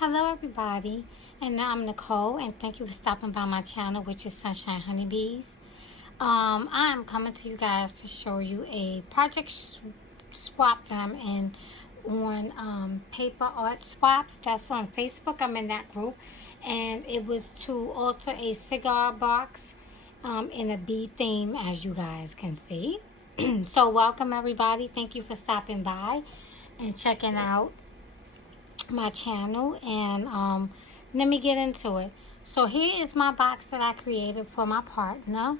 Hello everybody, and I'm Nicole, and thank you for stopping by my channel, which is Sunshine Honeybees. I am coming to you guys to show you a project swap that I'm in on Paper Art Swaps. That's on Facebook. I'm in that group, and it was to alter a cigar box in a bee theme, as you guys can see. So welcome everybody. Thank you for stopping by and checking out my channel, and let me get into it. So here is my box that I created for my partner.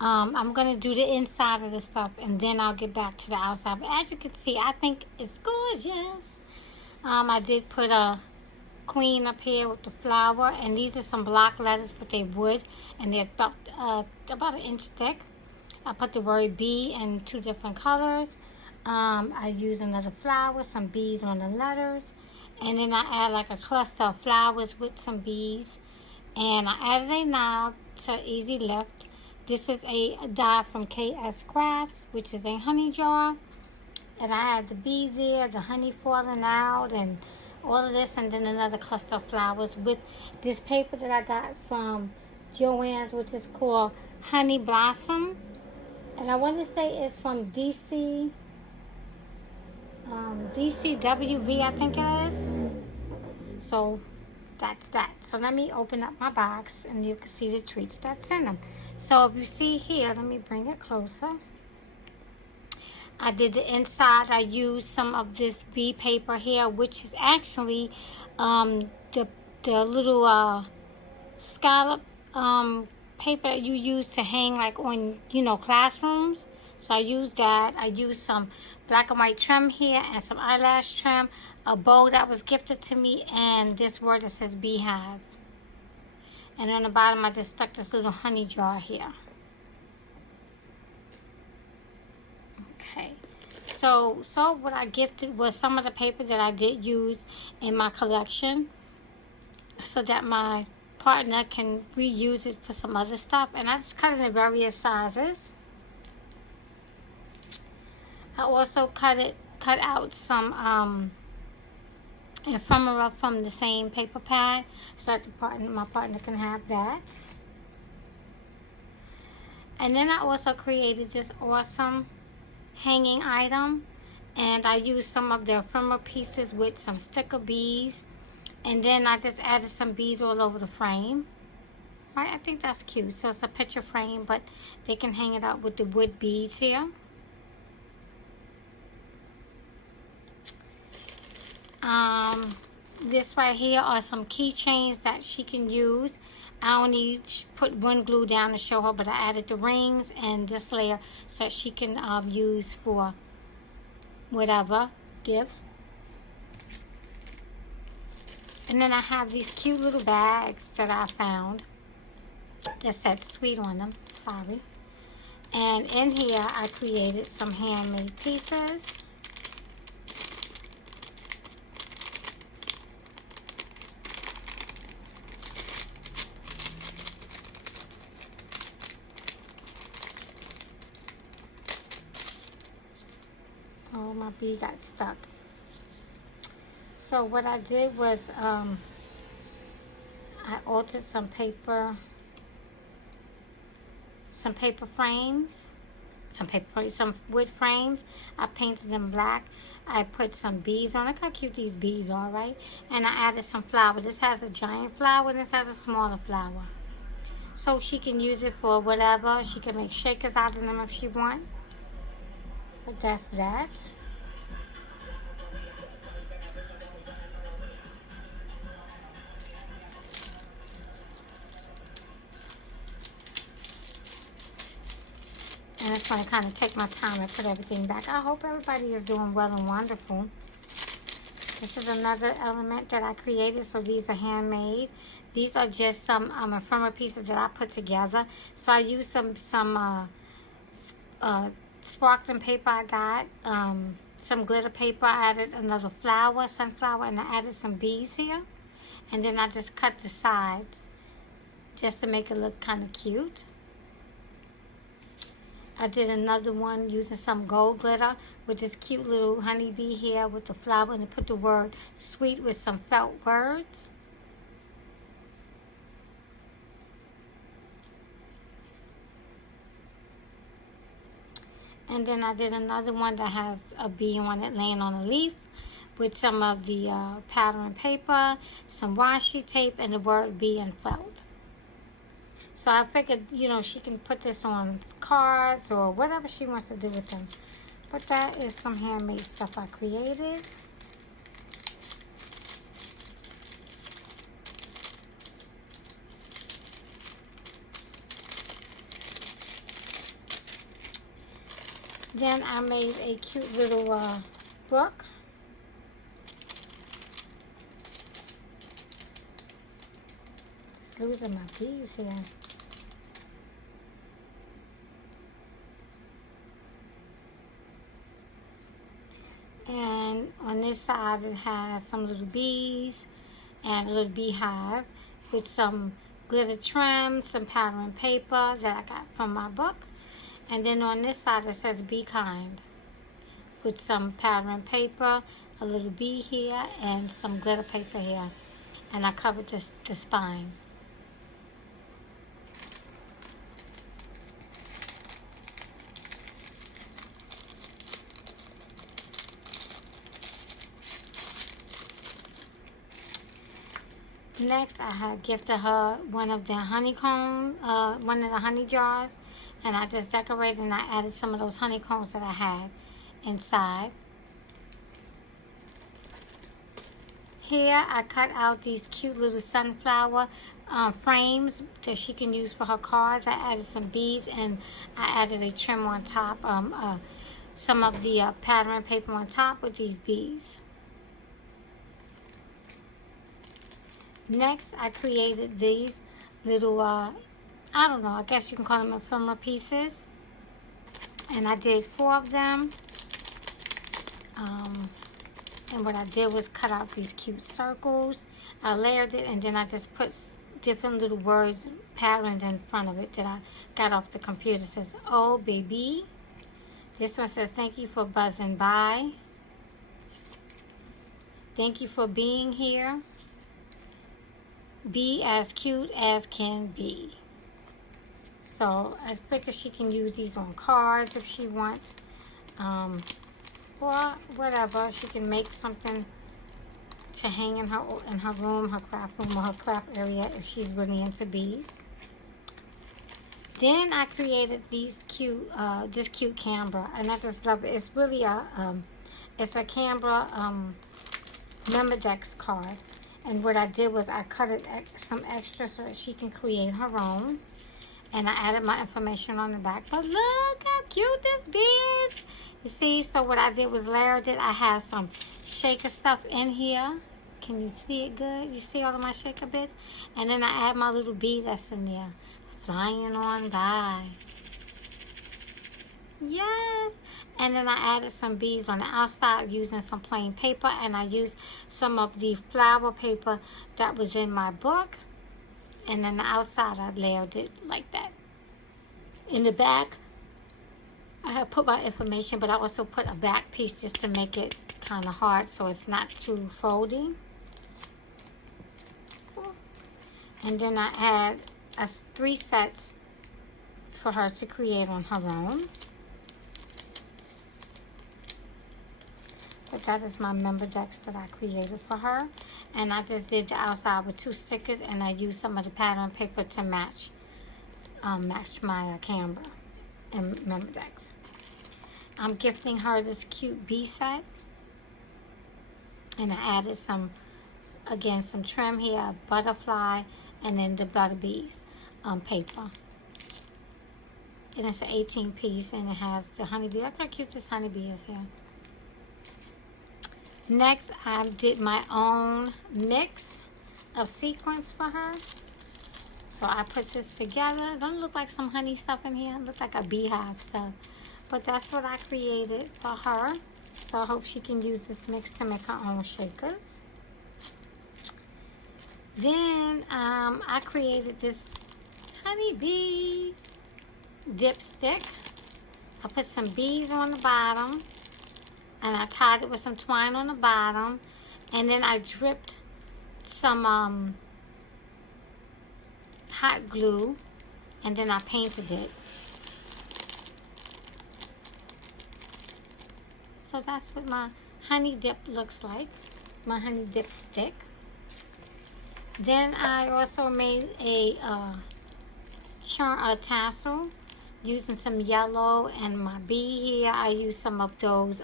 I'm gonna do the inside of the stuff and then I'll get back to the outside, but as you can see, I think it's gorgeous. I did put a queen up here with the flower, and these are some block letters, but they wood, and they're about an inch thick. I put the word bee in 2 different colors. I use another flower, some bees on the letters, and then I add like a cluster of flowers with some bees, and I added a knob to easy lift. This is a die from KS Crafts, which is a honey jar, and I had the bee there, the honey falling out, and all of this, and then another cluster of flowers with this paper that I got from Joann's, which is called Honey Blossom, and I want to say it's from DCWV, I think it is. So that's that. So let me open up my box and you can see the treats that's in them. So if you see here, let me bring it closer. I did the inside. I used some of this bee paper here, which is actually the little scallop paper that you use to hang like on, classrooms. So I used that. I used some black and white trim here and some eyelash trim, a bow that was gifted to me, and this word that says beehive. And on the bottom, I just stuck this little honey jar here. Okay. So what I gifted was some of the paper that I did use in my collection so that my partner can reuse it for some other stuff. And I just cut it in various sizes. I also cut out some ephemera from the same paper pad so that my partner can have that. And then I also created this awesome hanging item, and I used some of the ephemera pieces with some sticker bees, and then I just added some bees all over the frame. Right, I think that's cute. So it's a picture frame, but they can hang it up with the wood beads here. This right here are some keychains that she can use. I only put one glue down to show her, but I added the rings and this layer so that she can use for whatever gifts. And then I have these cute little bags that I found that said sweet on them. Sorry. And in here I created some handmade pieces. Oh, my bee got stuck. So what I did was I altered some paper frames, some wood frames. I painted them black. I put some bees on. Look how cute these bees are, right? And I added some flower. This has a giant flower and this has a smaller flower. So she can use it for whatever. She can make shakers out of them if she wants. But that's that. And I just want to kind of take my time and put everything back. I hope everybody is doing well and wonderful. This is another element that I created. So these are handmade. These are just some ephemera pieces that I put together. So I used some sparkling paper I got, some glitter paper. I added another flower, sunflower, and I added some bees here. And then I just cut the sides just to make it look kind of cute. I did another one using some gold glitter with this cute little honeybee here with the flower, and I put the word sweet with some felt words. And then I did another one that has a bee on it laying on a leaf with some of the pattern paper, some washi tape, and the word bee and felt. So I figured, you know, she can put this on cards or whatever she wants to do with them. But that is some handmade stuff I created. Then I made a cute little book. Just losing my bees here. And on this side it has some little bees and a little beehive with some glitter trim, some pattern paper that I got from my book. And then on this side it says be kind with some pattern paper, a little bee here, and some glitter paper here. And I covered the spine. Next, I had gifted her one of the honeycomb, one of the honey jars, and I just decorated and I added some of those honeycombs that I had inside. Here, I cut out these cute little sunflower frames that she can use for her cards. I added some beads and I added a trim on top, some of the pattern paper on top with these beads. Next, I created these little, I don't know, I guess you can call them ephemera pieces. And I did 4 of them. And what I did was cut out these cute circles. I layered it, and then I just put different little words, patterns in front of it that I got off the computer. It says, oh, baby. This one says, thank you for buzzing by. Thank you for being here. Be as cute as can be. So I figure she can use these on cards if she wants. Or whatever. She can make something to hang in her room, her craft room, or her craft area if she's really into bees. Then I created these cute, this cute camera, and I just love it. It's really it's a camera Memodex card. And what I did was I cut it some extra so that she can create her own. And I added my information on the back. But look how cute this is. You see, so what I did was layered it. I have some shaker stuff in here. Can you see it good? You see all of my shaker bits? And then I add my little bee that's in there. Flying on by. Yes. And then I added some beads on the outside using some plain paper. And I used some of the flower paper that was in my book. And then the outside I layered it like that. In the back, I have put my information, but I also put a back piece just to make it kind of hard so it's not too foldy. And then I add 3 sets for her to create on her own. But that is my Memodex that I created for her. And I just did the outside with 2 stickers, and I used some of the pattern paper to match my camera and Memodex. I'm gifting her this cute bee set. And I added some trim here, a butterfly, and then the butter bees paper. And it's an 18 piece, and it has the honeybee. Look how cute this honeybee is here. Next, I did my own mix of sequins for her. So I put this together. Don't look like some honey stuff in here. It looks like a beehive stuff. But that's what I created for her. So I hope she can use this mix to make her own shakers. Then I created this Honeybee Dipstick. I put some beads on the bottom, and I tied it with some twine on the bottom, and then I dripped some hot glue, and then I painted it. So that's what my honey dip looks like, my honey dipstick. Then I also made a tassel using some yellow, and my bead here, I used some of those,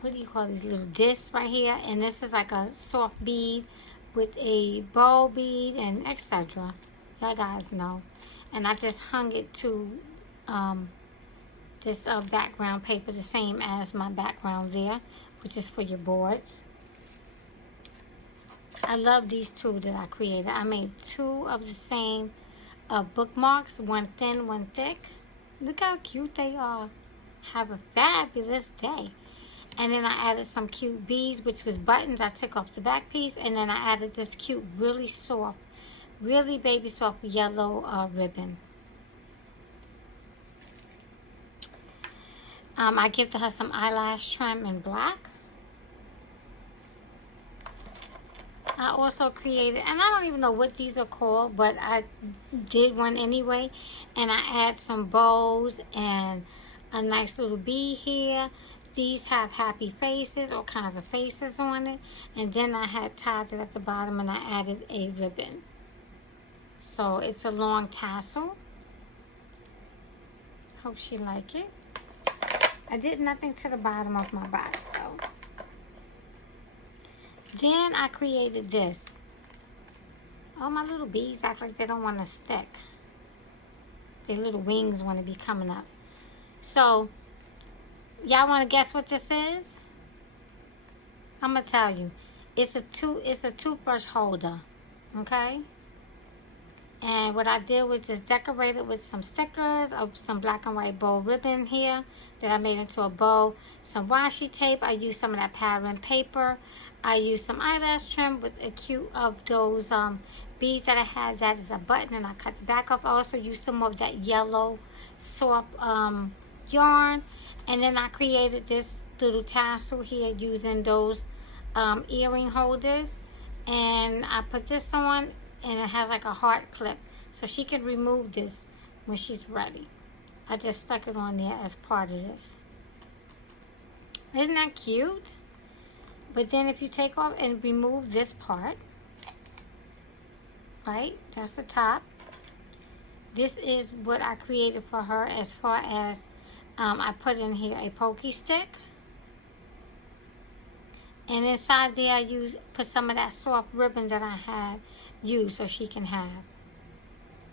what do you call these little discs right here? And this is like a soft bead with a bow bead and etc. Y'all guys know. And I just hung it to this background paper, the same as my background there, which is for your boards. I love these two that I created. I made two of the same bookmarks, one thin, one thick. Look how cute they are. Have a fabulous day. And then I added some cute beads, which was buttons. I took off the back piece, and then I added this cute, really soft, really baby soft yellow ribbon. I gifted her some eyelash trim in black. I also created, and I don't even know what these are called, but I did one anyway. And I add some bows and a nice little bead here. These have happy faces, all kinds of faces on it. And then I had tied it at the bottom, and I added a ribbon. So it's a long tassel. Hope she like it. I did nothing to the bottom of my box though. Then I created this. Oh, my little bees act like they don't want to stick. Their little wings want to be coming up. So, y'all want to guess what this is? I'm going to tell you. It's a toothbrush holder. Okay? And what I did was just decorate it with some stickers, some black and white bow ribbon here that I made into a bow, some washi tape. I used some of that pattern paper. I used some eyelash trim with a cute of those beads that I had. That is a button, and I cut the back off. I also used some of that yellow soft yarn. And then I created this little tassel here using those earring holders. And I put this on, and it has like a heart clip, so she can remove this when she's ready. I just stuck it on there as part of this. Isn't that cute? But then if you take off and remove this part, right, that's the top. This is what I created for her, as far as I put in here a pokey stick. And inside there I put some of that soft ribbon that I had used, so she can have.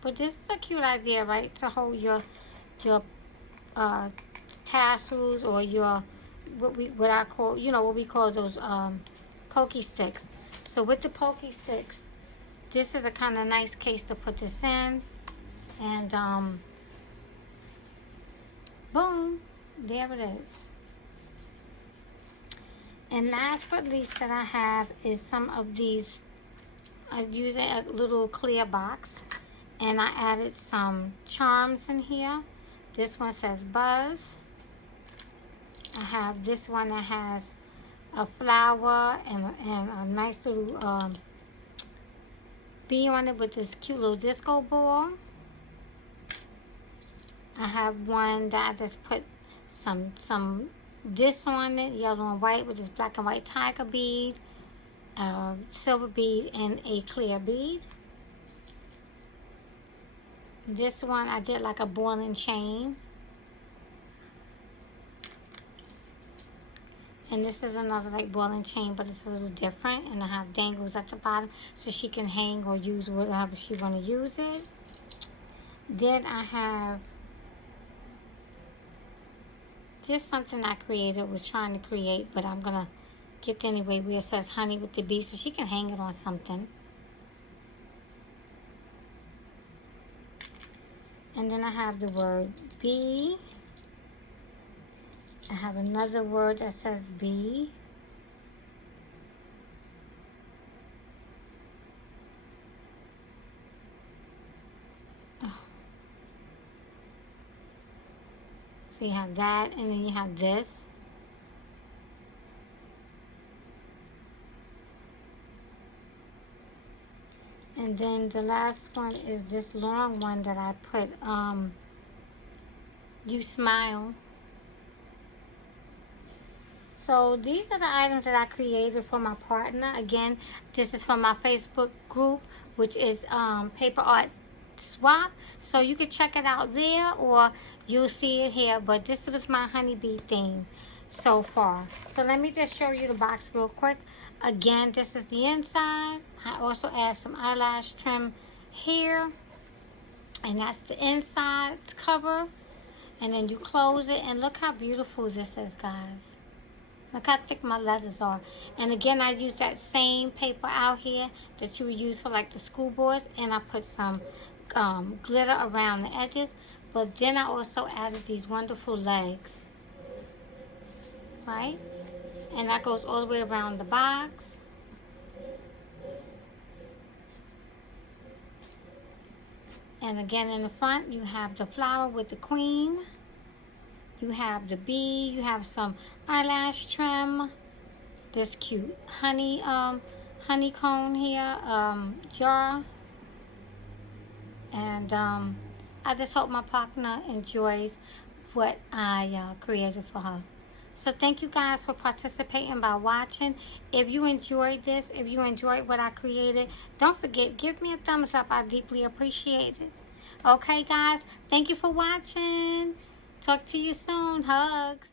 But this is a cute idea, right? To hold your tassels, or your what we call those pokey sticks. So with the pokey sticks, this is a kind of nice case to put this in. And boom, there it is. And last but least that I have is some of these. I used a little clear box, and I added some charms in here. This one says Buzz. I have this one that has a flower and a nice little bee on it with this cute little disco ball. I have one that I just put some this on it, yellow and white, with this black and white tiger bead, silver bead, and a clear bead. This one I did like a ball and chain. And this is another like ball and chain, but it's a little different. And I have dangles at the bottom, so she can hang or use whatever she want to use it. Then I have just something I created, was trying to create, but I'm going to get anyway, where it says honey with the bee, so she can hang it on something. And then I have the word bee. I have another word that says bee. So you have that, and then you have this. And then the last one is this long one that I put, You Smile. So these are the items that I created for my partner. Again, this is from my Facebook group, which is Paper Art Swap. So you can check it out there, or you'll see it here. But this was my honeybee theme so far. So let me just show you the box real quick. Again, this is the inside. I also add some eyelash trim here, and that's the inside cover. And then you close it, and look how beautiful this is, guys. Look how thick my letters are. And again, I use that same paper out here that you would use for like the school boards, and I put some glitter around the edges. But then I also added these wonderful legs, right? And that goes all the way around the box. And again, in the front, you have the flower with the queen. You have the bee. You have some eyelash trim. This cute honeycomb here, jar. And I just hope my partner enjoys what I created for her. So thank you guys for participating by watching. If you enjoyed this, if you enjoyed what I created, don't forget, give me a thumbs up. I deeply appreciate it. Okay, guys, thank you for watching. Talk to you soon. Hugs.